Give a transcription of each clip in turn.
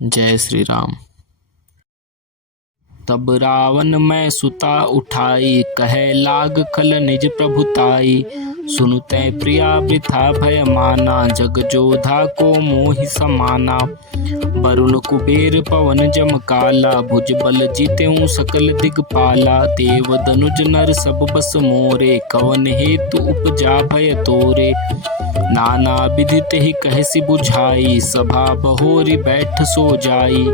जय श्री राम। तब रावण मैं सुता उठाई, कहे लाग खल निज प्रभुताई। सुनते प्रिया वृथा भय माना, जग जोधा को मोहि समाना। वरुण कुबेर पवन जम काला, भुज बल जीतेऊ सकल दिगपाला। देव दनुज नर सब बस मोरे, कवन हेतु उपजा भय तोरे। नाना विधि तेहि कहसि बुझाई, सभा बहोरी बैठ सो जाई।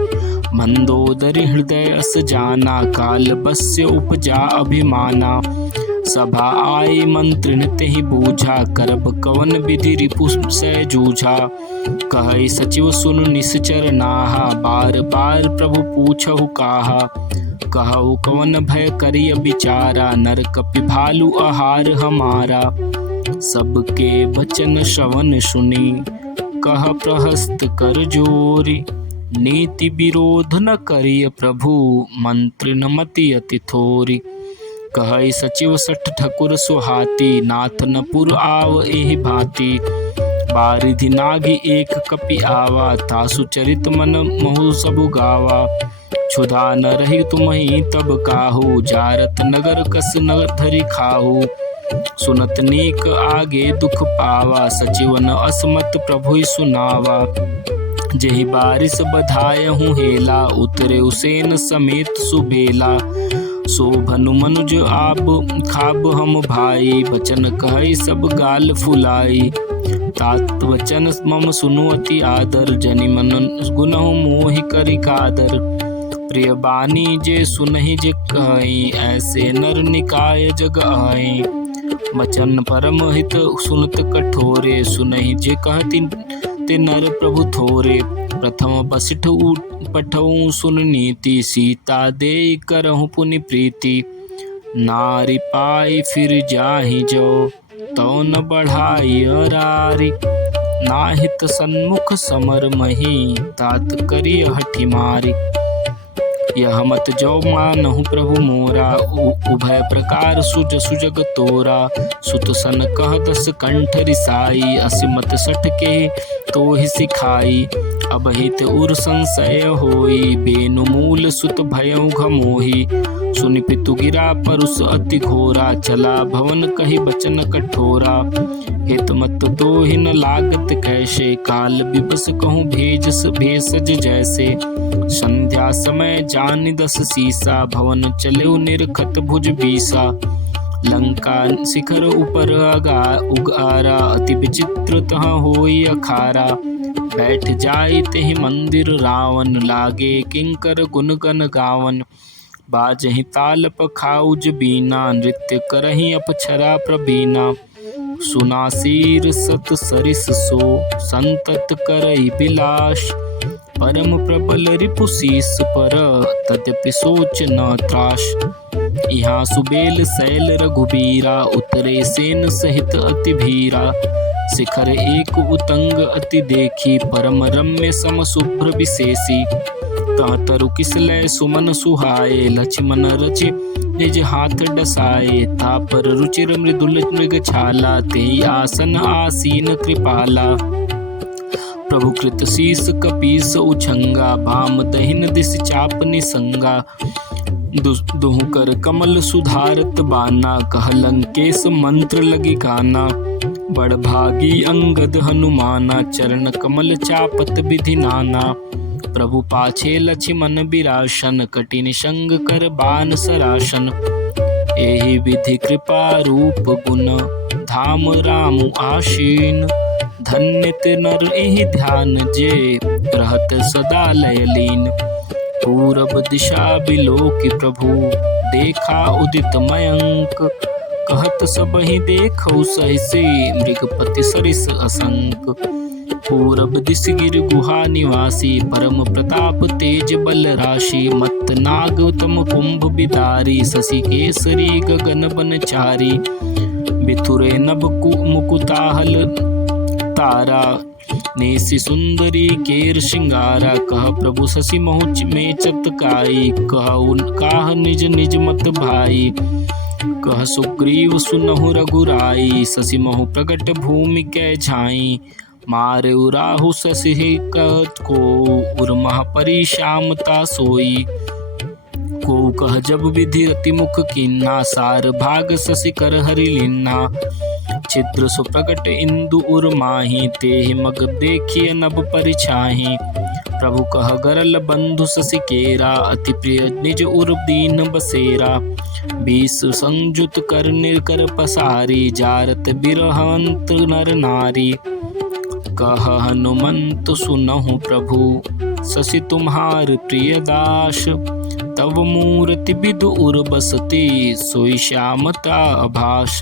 मंदोदरी हृदय अस जाना, काल बस्य उपजा अभिमाना। सभा आई मंत्रिण तेहि बूझा, करब कवन विधि रिपु से जूझा। कहै सचिव सुन निश्चर नाहा, बार बार प्रभु पूछहु काहा। कहु कवन भय करिय विचारा, नर कपि भालु आहार हमारा। सबके वचन श्रवण सुनी, कह प्रहस्त कर जोरी। नीति विरोध न करिय प्रभु, मंत्रिन मति अति थोरी। कहै सचिव सठ ठकुर सुहाती, नाथ न पुर आव एहि भांति। बारिधि नागी एक कपि आवा, तासु चरित मन महु सबु गावा। क्षुधा न रही तुम्हि तब काहू, जारत नगर कस न धरि खाहू। सुनत नीक आगे दुख पावा, सचिवन असमत प्रभु सुनावा। जेहि बारिश बधायहु हेला, उतरे उसेन समेत सुबेला। शोभनु मनुज आप खाब हम भाई, बचन कहै सब गाल फुलाई। तात वचन मम सुनु अति आदर, जनि मन गुनहु मोहि करि कादर। प्रिय बानी जे सुनहि जे कहै, ऐसे नर निकाय जग आए। वचन परम हित सुनत कठोरे, सुनहि जे कहति ते नर प्रभु थोरे। प्रथम बसिठ पठऊ सुन नीति, सीता दे करहु पुनि प्रीति। नारी पाई फिर जाहि जो, तौ न बढ़ाई अरारी। नाहित सन्मुख समर मही, तात करिय हठि मारी। यह मत जो मानहु प्रभु मोरा, उभय प्रकार सुज सुजग तोरा। सुत सन कह दस कंठ रिसाई, असिमत सठ के तोहि सिखाई। अब हित उर संशय होई, बेनु मूल सुत भयउ घमोही। सुनि पितु गिरा परुष अति घोरा, चला भवन कहि बचन कठोरा। हित मत तोहि न लागत कैसे, काल विबस कहूँ भेषज जैसे। संध्या समय जानि दस सीसा, भवन चलेउ निरखत भुज बीसा। लंका शिखर उपर उगारा, अति विचित्र तह होई अखारा। बैठ जाई तेहि मंदिर रावण, लागे किंकर गुन गन गावन। बाजहि ताल पखाउज बीना, नृत्य करहि अप्सरा प्रवीणा। सुनासीर सत सरिस सो, संतत करई बिलास। परम प्रबल रिपु शीस पर, तद्यपि सोच न त्रास। यहाँ सुबेल शैल रघुबीरा, उतरे सेन सहित अति भीरा। शिखर एक उतंग अति देखी, परम रम्य सम शुभ्र विशेषी। कहतरु किसलय सुमन सुहाए, लक्ष्मण रचि निज हाथ डसाए। था पर रुचिर मृदुल मृग छाला, तेहि आसन आसीन कृपाला। प्रभु कृत शीस कपीस उछंगा, भाम दहिन दिस चाप निसंगा। दुहु कर कमल सुधारत बाना, कह लंकेश मंत्र लगी गाना। बड़ भागी अंगद हनुमाना, चरण कमल चापत विधि नाना। प्रभु पाछे लक्ष्मण बिरासन, कठिन संग कर बान सरासन। एहि विधि कृपा रूप गुण, धाम राम आसीन। धन्य ते नर एहि ध्यान जे, रहत सदा लय लीन। पूरब दिशा बिलोकि प्रभु, देखा उदित मयंक। कहत सबहि देखौ सहसे, मृगपति सरिस असंक। पूरब दिस गिर गुहा निवासी, परम प्रताप तेज बल राशि। मत्त नाग उत्तम कुंभ बिदारी, शशि केसरी गगन बनचारी। बिथुरे नभ मुकुताहल तारा, नेसि सुंदरी केर श्रृंगारा। कह प्रभु शशि महु में चतकाई, काह निज निज मत भाई। कह सुग्रीव सुनहु रघुराई, शशि महु प्रगट भूमि कै झाई। मारे उराहु शशि को उर्मह परी श्यामता सोई। को कह जब विधि रति मुख किन्ना सार भाग शशि कर हरि लिन्ना। चित्र सुप्रकट इंदु उर्माही तेहि मग देखिए नभ परिछाही। प्रभु कह गरल बंधु शशि केरा अति प्रिय निज उर दीन बसेरा। बीस संयुत कर निर्कर पसारी जारत बिरहंत नर नारी। कह हनुमंत सुनहु प्रभु शशि तुम्हार प्रिय दास। तव मूर्ति बिदु उर बसती सोई श्यामता आभास।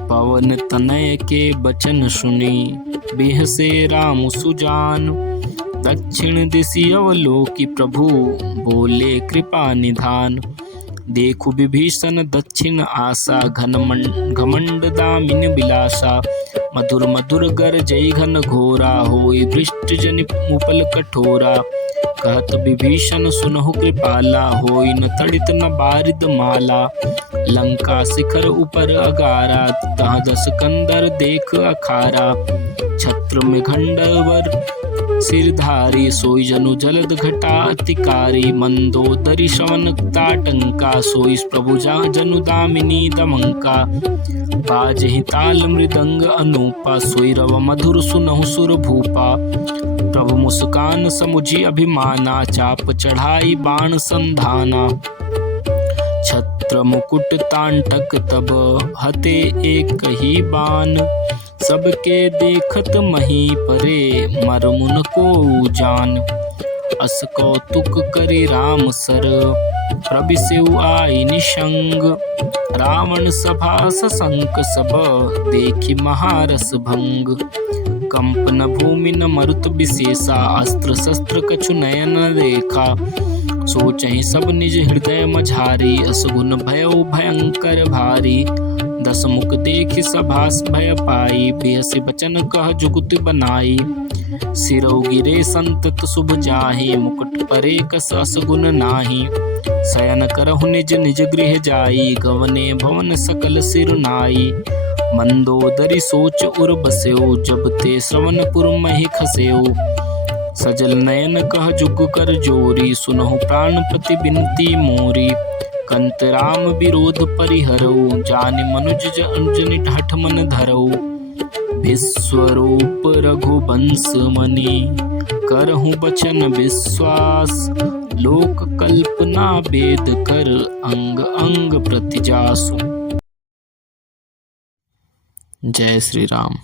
पवन तनय के बचन सुनी बिहसे राम सुजान। दक्षिण दिशि अवलोकी प्रभु बोले कृपा निधान। देखु विभीषण दक्षिण आशा घमंड दामिन बिलासा। मधुर मधुर गर जय घन घोरा होई भृष्ट जनि मुपल कठोरा। कहत विभीषण सुनहु कृपाला होई न तड़ित न बारिद माला। लंका शिखर ऊपर अगारा तहाँ दस कंदर देख अखारा। छत्र में घंडवर सिरधारी सोई जनु जलद घटा अतिकारी। मंदोदरी श्रवण ताटंका सोई प्रभु जनु दामिनी दमंका। बाजहि ताल मृदंग अनूपा सोई रव मधुर सुनहु सुर भूपा। प्रभु मुस्कान समुझी अभिमाना चाप चढ़ाई बाण संधाना। छत्र मुकुट तांटक तब हते एक ही बान। सबके देखत मही परे मरमुन को जान। अस कौतुक करि राम सर प्रभिसेउ आई निशंग। रावण सभा सशंक सब देखि महारस भंग। कंपन भूमि न मरुत विशेषा अस्त्र शस्त्र कछु नयन देखा। सोचहि सब निज हृदय मझारी असगुन भयउ भयंकर भारी। दस मुख देखि सभास भय पाई बेहसी बचन कह जुगुति बनाई। सिरौ गिरे संतत शुभ जाहि मुकुट परे कस असगुन नाही। शयन करहु निज निज गृह जाई गवने भवन सकल सिर नाई। मंदोदरी सोच उर बसेउ जब ते श्रवणपुर महि खसेउ। सजल नयन कह जुग कर जोरी सुनहु प्राणपति बिनती मोरी। कंत राम विरोध परिहरऊ जानि मनुज जनि ठाठ मन धरऊ। विश्वरूप रघुवंश मनि करहु बचन विश्वास। लोक कल्पना वेद कर अंग अंग प्रति जासु। जय श्री राम।